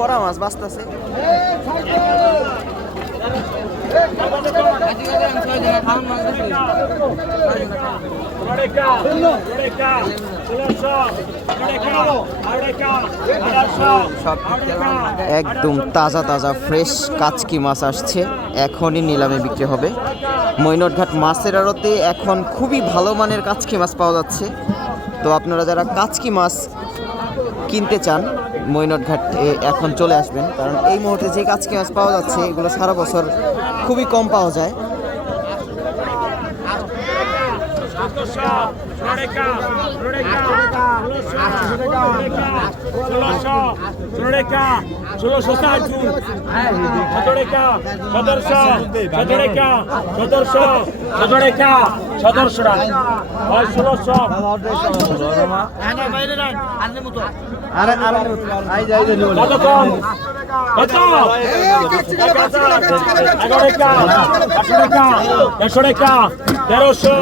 করা মাছ বাঁচতেছে। একদম তাজা তাজা ফ্রেশ কাচকি মাছ আসছে, এখনই নিলামে বিক্রি হবে। মৈনটঘাট মাছের আড়তে এখন খুবই ভালো মানের কাচকি মাছ পাওয়া যাচ্ছে। তো আপনারা যারা কাচকি মাছ কিনতে চান মৈনটঘাটে এখন চলে আসবেন, কারণ এই মুহূর্তে যে কাচকি মাছ পাওয়া যাচ্ছে এগুলো সারা বছর খুবই কম পাওয়া যায়। Teroso.